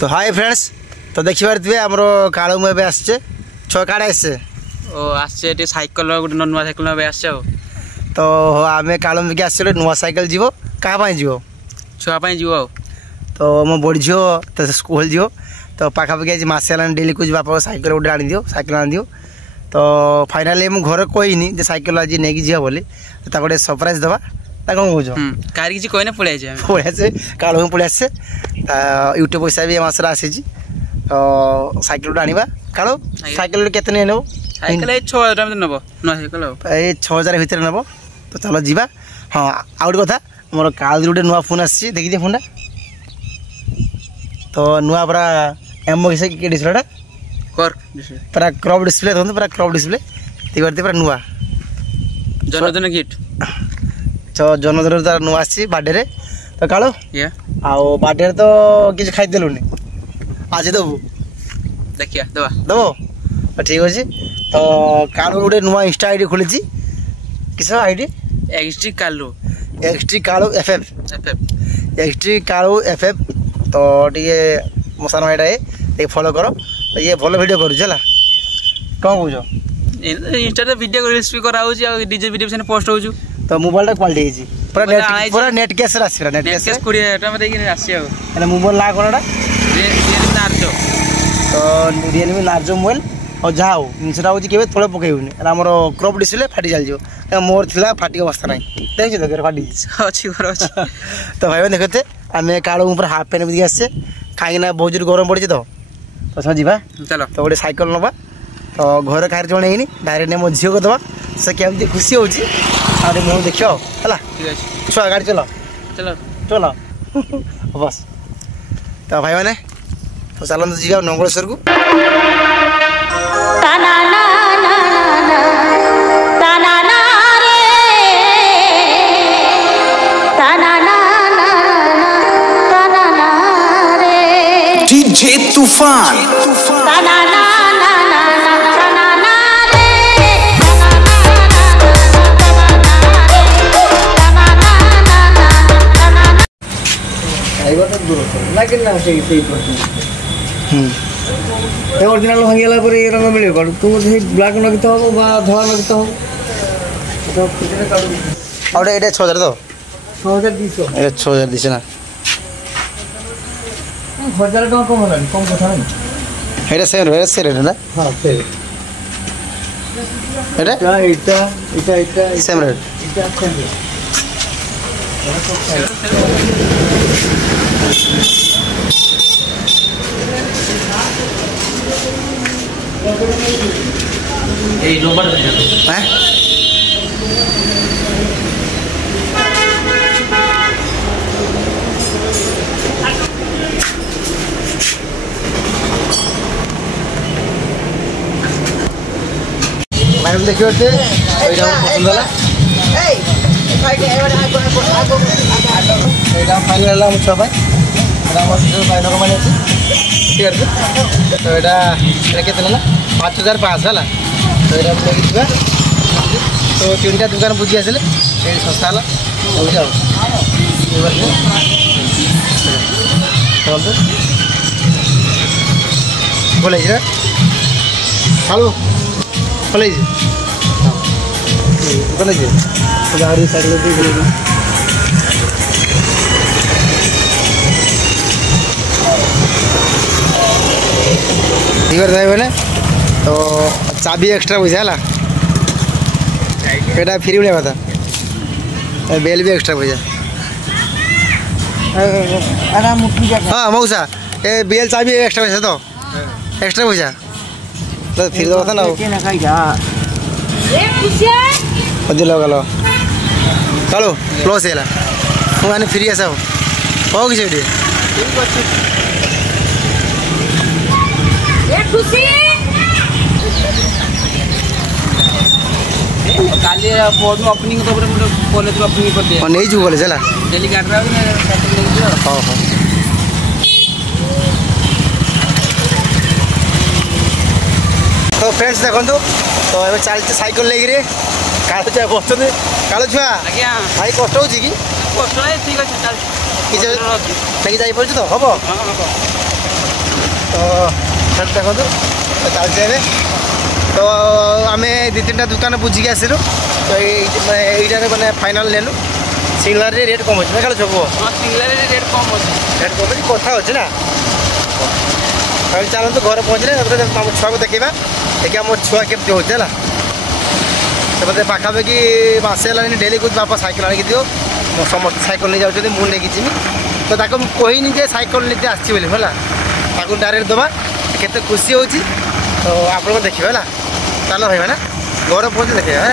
तो hi friends तो देखि पारथिबे हमरो काळू में बे आछे छ काडे आछे ओ आछे टे साइकिल गुटे नुआ साइकिल में आछे तो आमे काळू में के आछे नुआ साइकिल जीवो का पय जीवो छुआ पय जीवो तो मो बड़ी झियो तो स्कूल जीवो तो पाखा पाखी आज मासे आलान डेली कुछ बापा साइकिल गुटे आनी दियो साइकिल आनी दियो तो फाइनली मु घर कोइनी जे साइकिल आज नेकी जिया बोली ता गोटे सरप्राइज दबा ता कोन बुझो कार किछि कोइने पळे जे काळू में पळे आछे यूट्यूब पैसा भी मासरा आसी जी तो साइकिल गुटे आनिबा काळू साइकिल केते ने नो साइकिल 6000 में नबो न साइकिल ए 6000 भीतर नबो तो चलो जीवा हां आउट कथा मोर काळू गुटे नुवा फोन आसी देखि दे फोनटा तो नुआ पूरा एमओ किसे के डिस्प्लेटा कर पूरा क्रॉप डिस्प्ले तो पूरा क्रॉप डिस्प्ले तिबरते पूरा नुआ जन्मदिन गिफ्ट तो जन्मदिन तार नुआ आसी बर्थडे रे तो काळू या आओ बर्थडे तो किछ खाइ देलुनी आज दबु देखिया दबा दबो ठीक अछि तो काळू गुटे नुआ इंस्टा आईडी खोलिछि किस आईडी एक्सटी काळू एफएफ एक्सटी काळू एफएफ तो टिके मोसान भाईटा ये फॉलो करो तो ये भलो वीडियो करू चला कौन बुझो इंस्टा रे वीडियो रील्स भी करा होची आ डीजे वीडियो से पोस्ट होजु तो मोबाइल टा क्वालिटी हिची पूरा नेट कैसे आसी नेट कैसे 20 टा में देखि आसी आ एने मोबाइल ला कोनडा रियलमी नार्जो तो रियलमी नार्जो मोबाइल और जाओ इनसेटा होची केबे थोड़े पकेउनी एना हमरो क्रॉप डिस्प्ले फाटी जाल जो मोर थिला फाटी अवस्था नाही देखि तो फाटी अछि घर अछि तो भाई देखते आमे काळू ऊपर हाफ पेन भी आसे खाई ना बहुत जोर गरम पड़ी तो सब जीवा चलो तो गोटे साइकिल नबा तो घर खार जणे हिनी डायरेक्ट ने मो झियो को दबा से केमती खुशी होची आरे मो देखियो हला ठीक अछि छुआ गाड़ी चलो चलो चलो बस तो भाई माने तो चलन तो जीवा नंगलेश्वर को ताना ना ना ना ताना ना रे ताना ना ना ताना ना रे डीजे तूफान ताना ना ना ना ताना ना रे ताना ना ताना ना आई बात दूर लेकिन ना सही ए ओरिजिनल भांगेला पर ये रंग मिले कोन तू से ब्लैक नगित हो बा धवा नगित हो तो कितने काढू और एटा 6000 तो 6200 ए 6000 दिसे ना 1000 टका कम होला कम कथा नहीं एटा से रेट ना हां से एटा same rate Etah same rate A number हैं मैडम देखियो ते एटा पसंद होला ए फाइट आगो एटा फाइनल होला मुछ भाई राम हॉस्पिटल फाइनल को माने ठीक है तो एटा केते होला 5500 होला तो एटा लेके दिबा तो तीनटा दुकान बुझी आसले ए सस्ता होला हो जाओ ये वर्ष चल बोले जरा हेलो बोले जी बोले जी तो गाड़ी साइकिल पे गई इधर जाए बोले तो चाबी एक्स्ट्रा पैसा है एटा फ्री मिले बता बेल भी एक्स्ट्रा पैसा आराम मुट्ठी का हां मौसा ए बेल चाबी एक्स्ट्रा पैसा तो एक्स्ट्रा पैसा तो फिर दो ना के ना खाई जा ए खुशी अदे लगा लो चलो क्लोज हैला હું આને ફ્રી આસાવ કહો કે છે ए खुशी काली फोन ओपनिंग तो पूरा कॉलेज ओपनिंग कर दे और नहीं जू बोले चला डेली काट रहा है साइकिल लेके जाओ हां हां तो फ्रेंड्स देखो तो एबे चलते साइकिल लेके रे कालो छुआ बसते कालो छुआ आज्ञा भाई कष्ट होची कि कष्ट ठीक अच्छे चल कि जाई पड़छ तो हबो हां हां तो देखो चलছে ଏବେ तो आम 2-3टा दुकान बुझिकी आसिलु तो यहीटारे मैंने फाइनाल नेलु सिंगलार रेट कम अच्छे ना सब सिंगलार रेट कम अच्छे कथा अच्छे ना चलते घर पहुँचले आम छुआ को देखा देखिए मो छुआ केमती हो मत पाखापाखि मसे डेली कह बापा साइकेल आनिक दियो समस्त साइकेल नहीं जाऊँ मुझे जीमी तो कहनी जे साइकेल नीति आसी डायरेक्ट दबा केते खुशी हो तो आप देखिए है चलो भाई मैंने घर पहुँचे देखिए है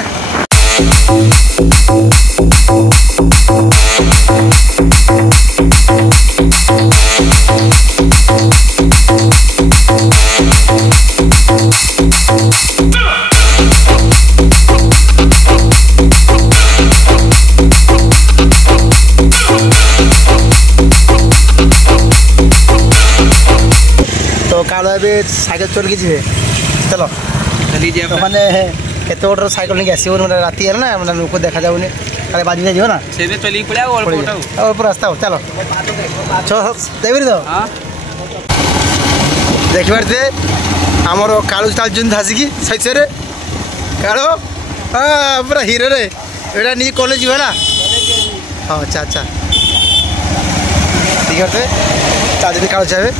तो कालो ए साइकेल चल के जी चलो तो मैंने केते गोटर साइकेल नहीं आस राति है ना मैंने लोक देखा जाऊनी अरे बाजी जाइए ना अल्प रास्ता हो चलो देवरी तो देख पारे आमर कालू चलुन धसिकी शैशे कालो हाँ पूरा हिरो रे एटा नहीं कॉलेज है ना हाँ अच्छा अच्छा ठीक है चलते कालू चाहे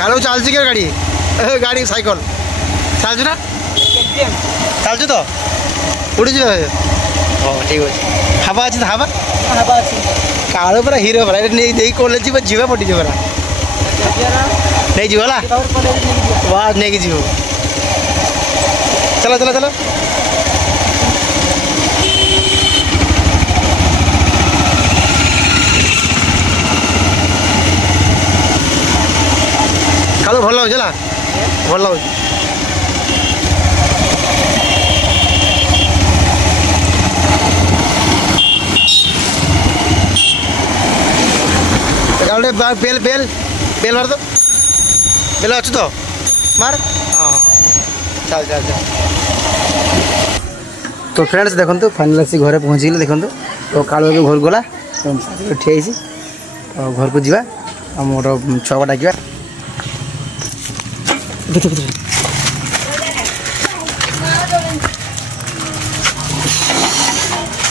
कालू चलती क्या गाड़ी गाड़ी साइकेल चलु ना चलु तो उड़ी हाँ ठीक अच्छे हवा अच्छे हवा हवा अच्छे कालू पूरा हिरो पड़ा नहीं कॉलेज जीवा पटी पड़ा नहीं जीव है वाह नहीं जीव चलो चलो चलो कालू भल हो भल हो बेल बेल बेल मार दो बेल अच्छु तो मार हाँ चल चल चल तो फ्रेंड्स देखो फाइनाल आसी घरे पहुँचीगले देखो तो कालू घर गला ठिया तो घर को जा मोर छुआ डाक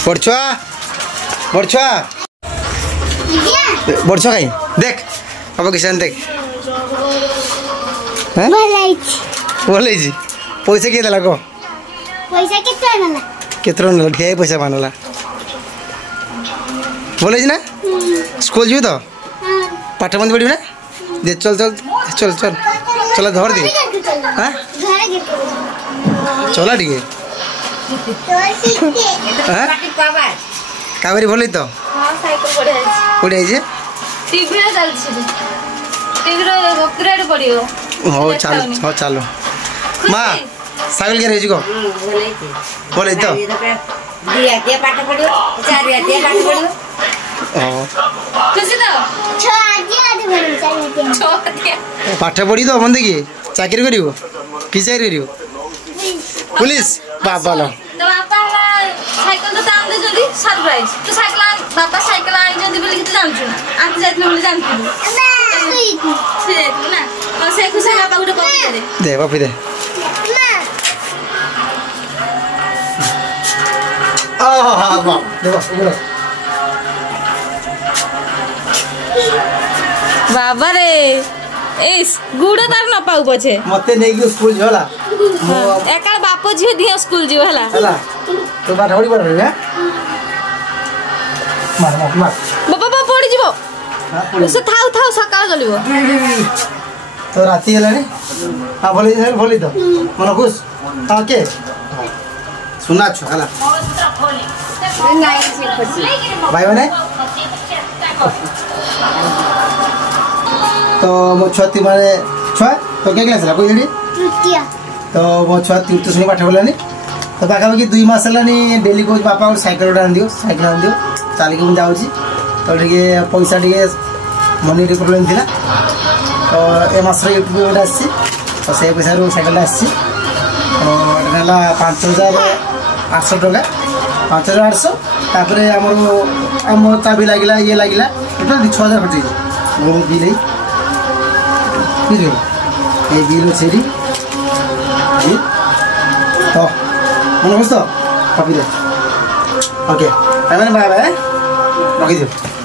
बड़छुआ बड़छुआ बड़छुआ कहीं देख अब किसान देख बोले पैसा किए देला को पैसा केते ना ढेर पैसा मानला बोले ना स्कूल जी तो पाठ बंद पड़ी ना दे चल चल चल चल चला धर दे हाँ चला टे कावेरी भल तो कोड़े हाँ चलो हाँ चलो माँ साइकेल क्या रही बोले तो पाठ पढ़ी तो मन देखिए चाकरी कर कि चाकरी कर पुलिस बाबा लो साइकेल तो दाम दे जल्दी सरप्राइज तो साइकेल बाबा साइकेल आई जल्दी बोली कि जानछु आंटी जाइतले बोली जानछु से ना और से खुशा बाबा गुटे कॉपी दे बापी दे बाबा रे एस गुड़ तार न पाऊ पछे मते नै कि स्कूल जाला एका बापो झियो दियो स्कूल जियो हला हला तो बाठ पड़ी पड़ रे मार मार मार बाबा बाबा पड़ी जिवो से थाउ थाउ सकाळ गलिवो तो राती हला रे हां बोली तो मन खुश हां के सुना छ हला भाई बने तो मो छुआ माने छुआ तो के क्लास ला कोई जड़ी तृतीय तो मो छुआ तीर्थ श्रेणी पाठ पढ़लानी तो पाखापाखि 2 मास हलानी डेली को पापा साइकेल आन दियो चलिक मुझे जाऊँगी तो टे पैसा टे मनी टे प्रोब्लेम थी तो ए मस यूट्यूब आसी तो से पैसा साइकेल आसी तो 5800 टका 5800 तापर आम चाबी लगे ये लगे टोटाल 6000 खर्च मोर बिल है बुझे ये बिल अच्छे तो मन बुझ तो कपी दे ओके बाय बाय रखी दियो